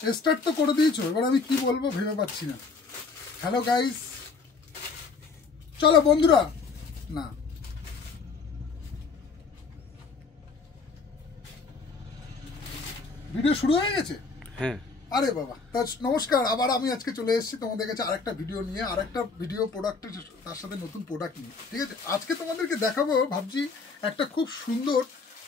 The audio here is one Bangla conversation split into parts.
স্টার্ট তো করে দিয়েছো, এবার আমি কি বলবো ভেবে পাচ্ছি না। হ্যালো গাইস, চলো বন্ধুরা, না ভিডিও শুরু হয়ে গেছে? হ্যাঁ। আরে বাবা, তা নমস্কার, আবার আমি আজকে চলে এসেছি তোমাদের কাছে আরেকটা ভিডিও নিয়ে, আরেকটা ভিডিও প্রোডাক্টের তার সাথে নতুন প্রোডাক্ট নিয়ে। ঠিক আছে, আজকে তোমাদেরকে দেখাবো ভাবছি একটা খুব সুন্দর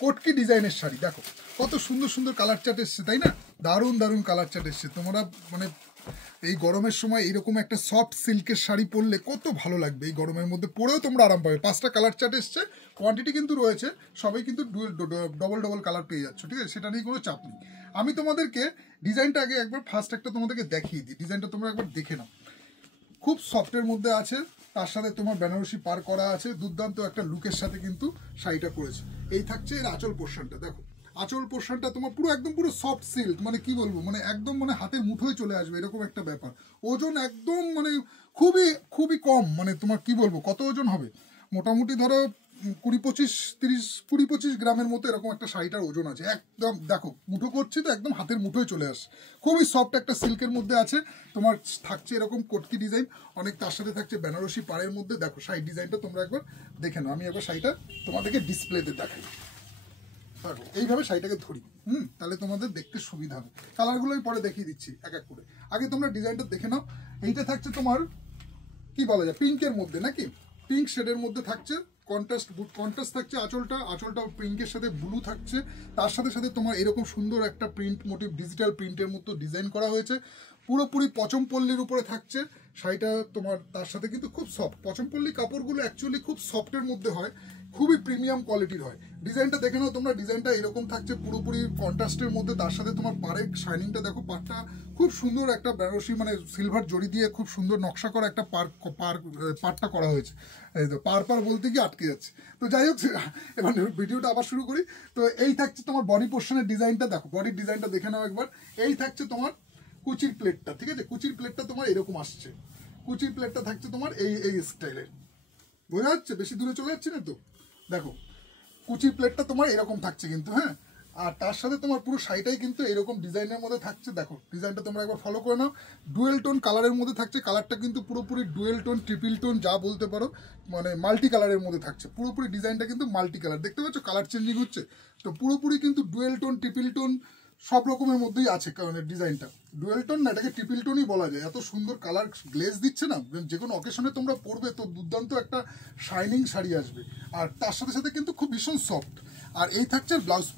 কটকি ডিজাইনের শাড়ি। দেখো কত সুন্দর সুন্দর কালার চার্ট এসছে, তাই না? দারুণ দারুণ কালার চার্ট এসছে। তোমরা মানে এই গরমের সময় এইরকম একটা সফট সিল্কের শাড়ি পরলে কত ভালো লাগবে। এই গরমের মধ্যে পরেও তোমরা আরাম পাবে। 5টা কালার চার্ট এসছে, কোয়ান্টিটি কিন্তু রয়েছে, সবাই কিন্তু ডবল ডবল কালার পেয়ে যাচ্ছ। ঠিক আছে, সেটা নিয়ে কোনো চাপ নেই। আমি তোমাদেরকে ডিজাইনটা আগে একবার ফার্স্ট একটা তোমাদেরকে দেখিয়ে দিই। ডিজাইনটা তোমরা একবার দেখে নাও। খুব সফটের মধ্যে আছে, তার সাথে তোমার বেনারসি পার করা আছে, দুর্দান্ত একটা লুকের সাথে কিন্তু শাড়িটা করেছে। এই থাকছে এর আঁচল পোর্শনটা। দেখো আঁচল পোর্শনটা তোমার পুরো একদম পুরো সফট সিল্ক, মানে কি বলবো, মানে একদম মানে হাতের মুঠোয় চলে আসবে এরকম একটা ব্যাপার। ওজন একদম মানে খুবই খুবই কম, মানে তোমার কি বলবো কত ওজন হবে, মোটামুটি ধরো 20-25 গ্রামের মতো এরকম একটা শাড়িটার ওজন আছে। একদম দেখো মুঠো করছি তো একদম হাতের মুঠোয় চলে আসে। খুবই সফট একটা সিল্কের মধ্যে আছে। তোমার থাকছে এরকম কটকি ডিজাইন অনেক, তার সাথে থাকছে বেনারসি পাড়ের মধ্যে। দেখো শাড়ির ডিজাইনটা তোমরা একবার দেখে নাও। আমি একবার শাড়িটা তোমাদেরকে ডিসপ্লেতে দেখাই। দেখো এইভাবে শাড়িটাকে ধরি, তাহলে তোমাদের দেখতে সুবিধা হবে। কালারগুলো আমি পরে দেখিয়ে দিচ্ছি এক এক করে। আগে তোমরা ডিজাইনটা দেখে নাও। এইটা থাকছে তোমার কি বলা যায়, পিঙ্কের মধ্যে নাকি, পিঙ্ক শেডের মধ্যে থাকছে। কন্ট্রাস্ট থাকছে আঁচলটা পিঙ্কের সাথে ব্লু থাকছে। তার সাথে সাথে তোমার এরকম সুন্দর একটা প্রিন্ট মোটিভ, ডিজিটাল প্রিন্টের মতো ডিজাইন করা হয়েছে। পুরোপুরি পচমপল্লির উপরে থাকছে শাড়িটা তোমার। তার সাথে কিন্তু খুব সফট, পচমপল্লি কাপড়গুলো অ্যাকচুয়ালি খুব সফটের মধ্যে হয়, খুবই প্রিমিয়াম কোয়ালিটির হয়। ডিজাইনটা দেখে নাও তোমরা। ডিজাইনটা এরকম থাকছে পুরোপুরি কন্ট্রাস্টের মধ্যে। তার সাথে তোমার পাড়ের শাইনিংটা দেখো, পাড়টা খুব সুন্দর একটা বেনারসি মানে সিলভার জড়ি দিয়ে খুব সুন্দর নকশা করা একটা পাড়টা করা হয়েছে। এই তো পার বলতে গিয়ে আটকে যাচ্ছে। তো যাই হোক, এবার ভিডিওটা আবার শুরু করি। তো এই থাকছে তোমার বডি পোর্শনের ডিজাইনটা। দেখো বডির ডিজাইনটা দেখে নাও একবার। এই থাকছে তোমার কুচির প্লেটটা। ঠিক আছে, কুচির প্লেটটা তোমার এরকম আসছে। কুচির প্লেটটা থাকছে তোমার এই স্টাইলের, বোঝা যাচ্ছে? বেশি দূরে চলে যাচ্ছে না তো? দেখো কুচির প্লেটটা তোমার এরকম থাকছে কিন্তু, হ্যাঁ। আর তার সাথে তোমার পুরো শাড়িটাই কিন্তু এরকম ডিজাইনের মধ্যে থাকছে। দেখো ডিজাইনটা তোমরা একবার ফলো করে নাও। ডুয়েল টোন কালারের মধ্যে থাকছে। কালারটা কিন্তু পুরোপুরি ডুয়েল টোন, ট্রিপল টোন যা বলতে পারো, মানে মাল্টি কালারের মধ্যে থাকছে। পুরোপুরি ডিজাইনটা কিন্তু মাল্টি কালার, দেখতে পাচ্ছ কালার চেঞ্জিং হচ্ছে। তো পুরোপুরি কিন্তু ডুয়েল টোন, ট্রিপল টোন সব রকমের মধ্যেই আছে। কারণ ডিজাইনটা ডুয়েল টোন না, এটাকে ট্রিপল টোনই বলা যায়। এত সুন্দর কালার গ্লেজ দিচ্ছে না, যে কোনো অকেশনে তোমরা পরবে তো দুর্দান্ত একটা শাইনিং শাড়ি আসবে। আর তার সাথে সাথে কিন্তু খুব ভীষণ সফট। আর এই থাকছে ব্লাউজ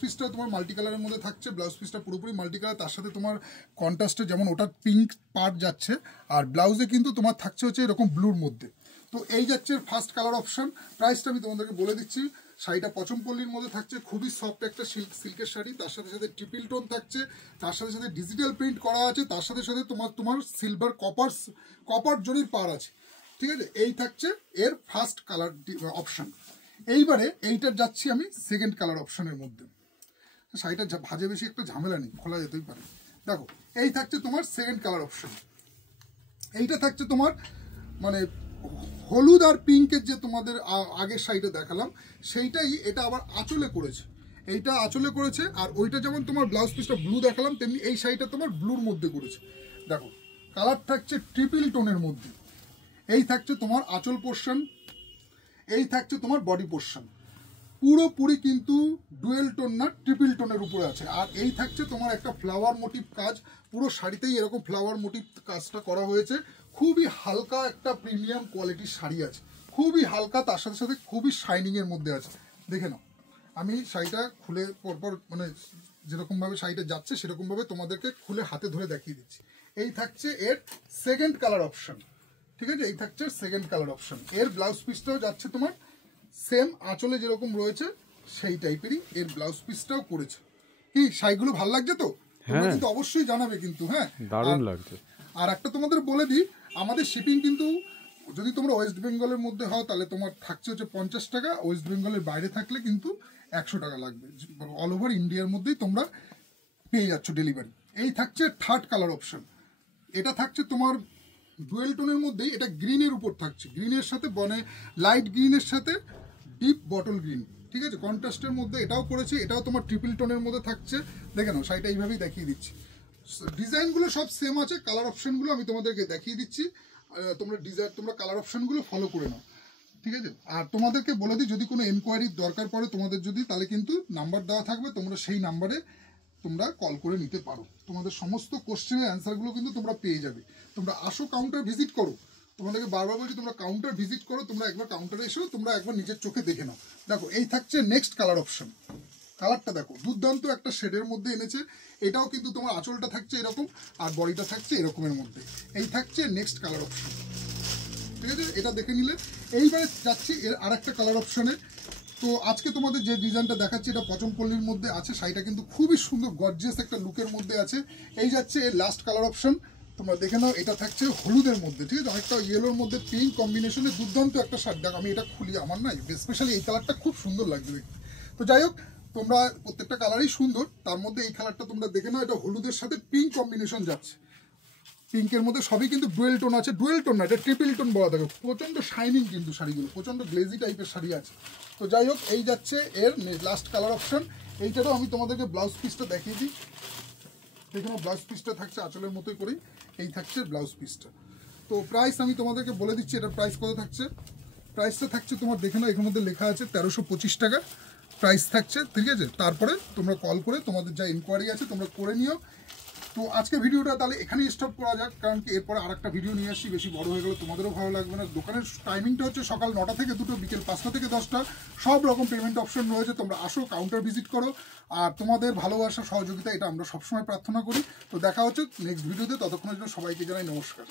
পিসটা তোমার মাল্টি কালারের মধ্যে থাকছে। ব্লাউজ পিসটা পুরোপুরি মাল্টি কালার। তার সাথে তোমার কন্ট্রাস্টে যেমন ওটা পিঙ্ক পার্ট যাচ্ছে, আর ব্লাউজে কিন্তু তোমার থাকছে হচ্ছে এরকম ব্লুর মধ্যে। তো এই যাচ্ছে ফার্স্ট কালার অপশন। প্রাইসটা আমি তোমাদেরকে বলে দিচ্ছি। শাড়িটা পচমপল্লির মধ্যে থাকছে, খুবই সফট একটা সিল্কের শাড়ি। তার সাথে সাথে ট্রিপল টোন থাকছে, তার সাথে সাথে ডিজিটাল প্রিন্ট করা আছে, তার সাথে সাথে তোমার সিলভার কপার জরির পার আছে। ঠিক আছে, এই থাকছে এর ফার্স্ট কালার অপশন। এইবারে এইটার যাচ্ছি আমি সেকেন্ড কালার অপশনের মধ্যে। শাড়িটা ভাজে বেশি একটা ঝামেলা নেই, খোলা যেতেই পারে। দেখো এই থাকছে তোমার সেকেন্ড কালার অপশন। এইটা থাকছে তোমার মানে হলুদ আর পিঙ্কের যে তোমাদের আগের শাড়িটা দেখালাম সেইটাই এটা আবার আঁচলে করেছে। এইটা আঁচলে করেছে। আর ওইটা যেমন তোমার ব্লাউজ পিসটা ব্লু দেখালাম, তেমনি এই শাড়িটা তোমার ব্লুর মধ্যে করেছে। দেখো কালার থাকছে ট্রিপল টোনের মধ্যে। এই থাকছে তোমার আঁচল পোর্শন, এই থাকছে তোমার বডি পোর্শন। পুরোপুরি কিন্তু ডুয়েল টোন না, ট্রিপল টোনের উপরে আছে। আর এই থাকছে তোমার একটা ফ্লাওয়ার মোটিভ কাজ। পুরো শাড়িতেই এরকম ফ্লাওয়ার মোটিভ কাজটা করা হয়েছে। খুবই হালকা একটা প্রিমিয়াম কোয়ালিটির শাড়ি আছে, খুবই হালকা, তার সাথে সাথে খুবই শাইনিংয়ের মধ্যে আছে। দেখে নাও, আমি শাড়িটা খুলে পরপর মানে যেরকমভাবে শাড়িটা যাচ্ছে সেরকমভাবে তোমাদেরকে খুলে হাতে ধরে দেখিয়ে দিচ্ছি। এই থাকছে এর সেকেন্ড কালার অপশন। ঠিক আছে, এই থাকছে সেকেন্ড কালার অপশন। এর ব্লাউজ পিসটাও যাচ্ছে তোমার সেম আঁচলে যেরকম রয়েছে সেই টাইপেরই এর ব্লাউজ পিসটাও করেছে। কি শাড়িগুলো ভালো লাগছে তো? তোমরা কিন্তু অবশ্যই জানাবে কিন্তু, হ্যাঁ দারুণ লাগছে। আর একটা তোমাদের বলে দিই, আমাদের শিপিং কিন্তু যদি তোমরা ওয়েস্ট বেঙ্গলের মধ্যে হও তাহলে তোমার থাকছে হচ্ছে 50 টাকা। ওয়েস্ট বেঙ্গলের বাইরে থাকলে কিন্তু 100 টাকা লাগবে। অল ওভার ইন্ডিয়ার মধ্যেই তোমরা পেয়ে যাচ্ছ ডেলিভারি। এই থাকছে থার্ড কালার অপশন। এটা থাকছে তোমার ডুয়েল টোনের মধ্যেই, এটা গ্রিনের উপর থাকছে। গ্রিনের সাথে বনে লাইট গ্রিনের সাথে ডিপ বটল গ্রিন। ঠিক আছে, কন্ট্রাস্টের মধ্যে এটাও করেছি। এটাও তোমার ট্রিপল টোনের মধ্যে থাকছে। দেখে নাও শাড়িটা এইভাবেই দেখিয়ে দিচ্ছি। ডিজাইনগুলো সব সেম আছে, কালার অপশনগুলো আমি তোমাদেরকে দেখিয়ে দিচ্ছি, তোমরা কালার অপশনগুলো ফলো করে নাও, ঠিক আছে। আর তোমাদেরকে বলে দিই, যদি কোনো এনকোয়ারির দরকার পড়ে তোমাদের যদি, তাহলে কিন্তু নাম্বার দেওয়া থাকবে, তোমরা সেই নাম্বারে তোমরা কল করে নিতে পারো। তোমাদের সমস্ত কোশ্চেনের অ্যান্সারগুলো কিন্তু তোমরা পেয়ে যাবে। তোমরা আসো, কাউন্টার ভিজিট করো, তোমাদেরকে বারবার বলছি তোমরা কাউন্টার ভিজিট করো, তোমরা একবার কাউন্টারে এসেও তোমরা একবার নিজের চোখে দেখে নাও। দেখো এই থাকছে নেক্সট কালার অপশন, কালারটা দেখো দুর্দান্ত একটা শেডের মধ্যে এনেছে। এটাও কিন্তু তোমার আঁচলটা থাকছে এরকম, আর বডিটা থাকছে এরকমের মধ্যে। এই থাকছে নেক্সট কালার অপশন, ঠিক আছে, এটা দেখে নিলে। এইবারে যাচ্ছি এর আর একটা কালার অপশনে। তো আজকে তোমাদের যে ডিজাইনটা দেখাচ্ছি এটা পচমপল্লির মধ্যে আছে, শাড়িটা কিন্তু খুবই সুন্দর গর্জিয়াস একটা লুকের মধ্যে আছে। এই যাচ্ছে এর লাস্ট কালার অপশন, তোমরা দেখে নাও। এটা থাকছে হলুদের মধ্যে, ঠিক আছে, অনেকটা ইয়েলোর মধ্যে পিঙ্ক কম্বিনেশনে দুর্দান্ত একটা শাড়ি। দেখো আমি এটা খুলি, আমার না স্পেশালি এই কালারটা খুব সুন্দর লাগবে দেখতে। তো যাই হোক, তোমরা প্রত্যেকটা কালারই সুন্দর, তার মধ্যে এই কালারটা তোমরা দেখে নাও, এটা হলুদের সাথে পিঙ্ক কম্বিনেশন যাচ্ছে। পিঙ্কের মধ্যে সবই কিন্তু ডুয়েল টোন আছে, ডুয়েল টোন না, এটা ট্রিপল টোন বলা থাকে। প্রচণ্ড শাইনিং কিন্তু শাড়িগুলো, প্রচণ্ড গ্লেজি টাইপের শাড়ি আছে। তো যাই হোক, এই যাচ্ছে এর লাস্ট কালার অপশন। এইটারও আমি তোমাদেরকে ব্লাউজ পিসটা দেখিয়ে দিই। এখানে ব্লাউজ পিসটা থাকছে আঁচলের মতোই করেই, এই থাকছে ব্লাউজ পিসটা। তো প্রাইস আমি তোমাদেরকে বলে দিচ্ছি, এটার প্রাইস কত থাকছে। প্রাইসটা থাকছে তোমার দেখে নাও, এখানে মধ্যে লেখা আছে 1325 টাকা প্রাইস থাকছে, ঠিক আছে। তারপরে তোমরা কল করে তোমাদের যা ইনকোয়ারি আছে তোমরা করে নিও। তো আজকে ভিডিওটা তাহলে এখানেই স্টপ করা যাক, কারণ কি এরপরে আরেকটা ভিডিও নিয়ে আসছি, বেশি বড় হয়ে গেলে তোমাদেরও ভালো লাগবে না। দোকানের টাইমিংটা হচ্ছে সকাল 9টা থেকে 2টো, বিকেল 5টা থেকে 10টা। সব রকম পেমেন্ট অপশন রয়েছে, তোমরা আসো, কাউন্টার ভিজিট করো। আর তোমাদের ভালোবাসা সহযোগিতা এটা আমরা সবসময় প্রার্থনা করি। তো দেখা হচ্ছে নেক্সট ভিডিওতে, ততক্ষণের জন্য সবাইকে জানাই নমস্কার।